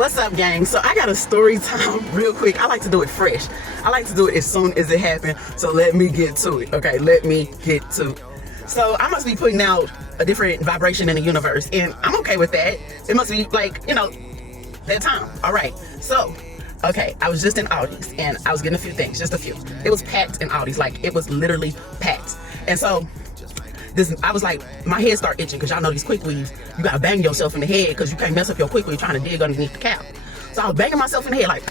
What's up, gang? So I got a story time real quick. I like to do it fresh. I like to do it as soon as it happens. So let me get to it. Okay, let me get to it. So I must be putting out a different vibration in the universe, and I'm okay with that. It must be like, that time. All right. So, okay, I was just in Aldi's and I was getting a few things, just a few. It was packed in Aldi's, like it was literally packed. And so I was like, my head started itching, because y'all know these quick weaves, you gotta bang yourself in the head because you can't mess up your quick weave trying to dig underneath the cap. So I was banging myself in the head like,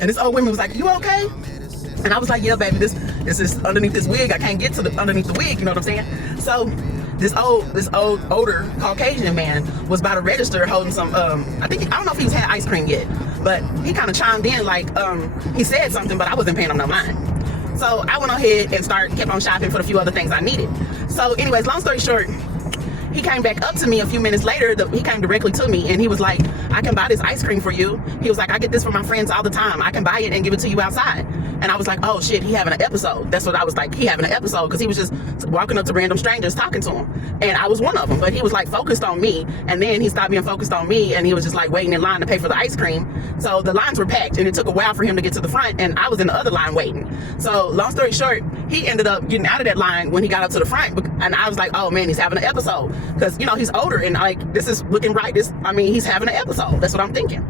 and this old woman was like, "You okay?" And I was like, "Yeah, baby, this is underneath this wig. I can't get to the underneath the wig." You know what I'm saying? So this older Caucasian man was by the register holding some. I don't know if he's had ice cream yet, but he kind of chimed in like he said something, but I wasn't paying him no mind. So I went ahead and kept on shopping for the few other things I needed. So anyways, long story short, he came back up to me a few minutes later. He came directly to me and he was like, "I can buy this ice cream for you." He was like, "I get this for my friends all the time. I can buy it and give it to you outside." And I was like, "Oh shit, he having an episode." That's what I was like, he having an episode, because he was just walking up to random strangers talking to him. And I was one of them, but he was like focused on me. And then he stopped being focused on me and he was just like waiting in line to pay for the ice cream. So the lines were packed and it took a while for him to get to the front, and I was in the other line waiting. So long story short, he ended up getting out of that line when he got up to the front, and I was like, "Oh man, he's having an episode," because he's older and like this is looking right. He's having an episode. That's what I'm thinking.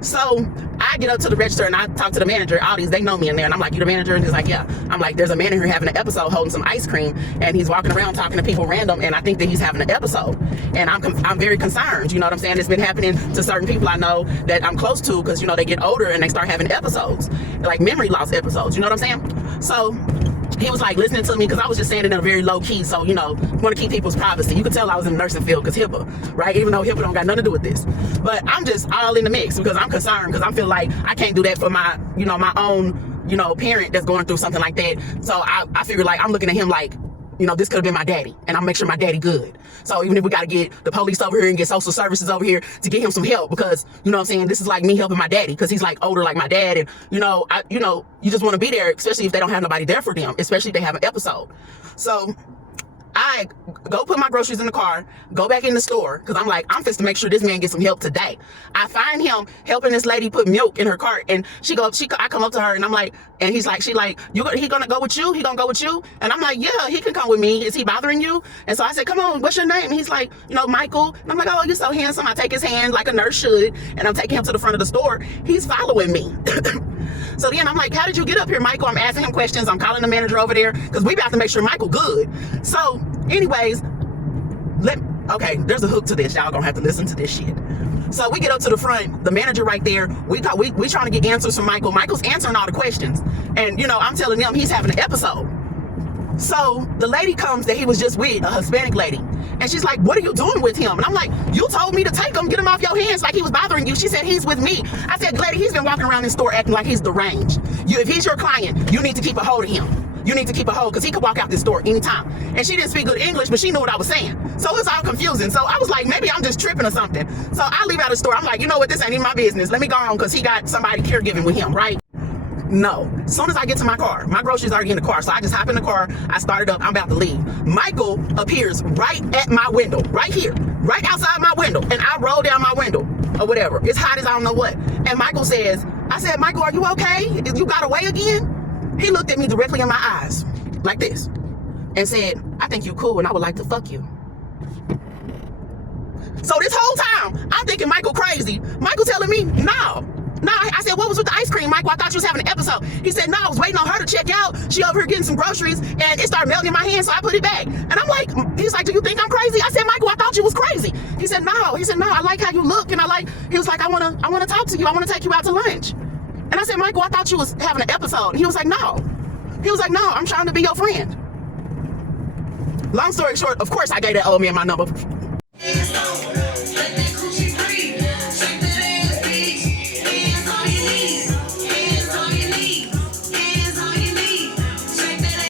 So I get up to the register and I talk to the manager. Aldi's, they know me in there, and I'm like, "You the manager?" And he's like, "Yeah." I'm like, "There's a man in here having an episode holding some ice cream, and he's walking around talking to people random, and I think that he's having an episode." And I'm very concerned. You know what I'm saying? It's been happening to certain people I know that I'm close to, because they get older and they start having episodes, like memory loss episodes. You know what I'm saying? So he was like listening to me, because I was just saying it in a very low key. So, want to keep people's privacy. You could tell I was in the nursing field, because HIPAA, right? Even though HIPAA don't got nothing to do with this. But I'm just all in the mix because I'm concerned, because I feel like I can't do that for my, my own, parent that's going through something like that. So I figure like I'm looking at him like, this could have been my daddy, and I'll make sure my daddy good. So even if we got to get the police over here and get social services over here to get him some help, because, this is like me helping my daddy, because he's like older like my dad. And, you just want to be there, especially if they don't have nobody there for them, especially if they have an episode. So I go put my groceries in the car, go back in the store, because I'm like, I'm fixed to make sure this man gets some help today. I find him helping this lady put milk in her cart, and I come up to her and I'm like, and he gonna go with you? He gonna go with you? And I'm like, "Yeah, he can come with me. Is he bothering you?" And so I said, "Come on, what's your name?" And he's like, "Michael." And I'm like, "Oh, you're so handsome." I take his hand like a nurse should, and I'm taking him to the front of the store. He's following me. So then I'm like, "How did you get up here, Michael?" I'm asking him questions. I'm calling the manager over there, because we about to make sure Michael good. So anyways, okay, there's a hook to this. Y'all gonna have to listen to this shit. So we get up to the front, the manager right there. We trying to get answers from Michael. Michael's answering all the questions. And, I'm telling them he's having an episode. So the lady comes that he was just with, a Hispanic lady. And she's like, "What are you doing with him?" And I'm like, "You told me to take him, get him off your hands like he was bothering you." She said, "He's with me." I said, "Lady, he's been walking around this store acting like he's deranged. If he's your client, you need to keep a hold of him. You need to keep a hold, because he could walk out this store anytime." And she didn't speak good English, but she knew what I was saying. So it's all confusing. So I was like, maybe I'm just tripping or something. So I leave out of the store. I'm like, "You know what? This ain't even my business. Let me go home," because he got somebody caregiving with him, right? No. As soon as I get to my car, my groceries are already in the car. So I just hop in the car. I start it up. I'm about to leave. Michael appears right at my window, right here, right outside my window. And I roll down my window or whatever. It's hot as I don't know what. And Michael says, I said, "Michael, are you okay? You got away again?" He looked at me directly in my eyes like this and said, "I think you cool and I would like to fuck you." So this whole time, I'm thinking Michael crazy. Michael telling me, no. I said, "What was with the ice cream, Michael? I thought you was having an episode." He said, "No, I was waiting on her to check out. She over here getting some groceries and it started melting in my hand, so I put it back." And I'm like, he's like, "Do you think I'm crazy?" I said, "Michael, I thought you was crazy." He said, "No, I like how you look." And he was like, I wanna talk to you. I wanna take you out to lunch. And I said, "Michael, I thought you was having an episode." And he was like, "No." He was like, "No, I'm trying to be your friend." Long story short, of course I gave that old man my number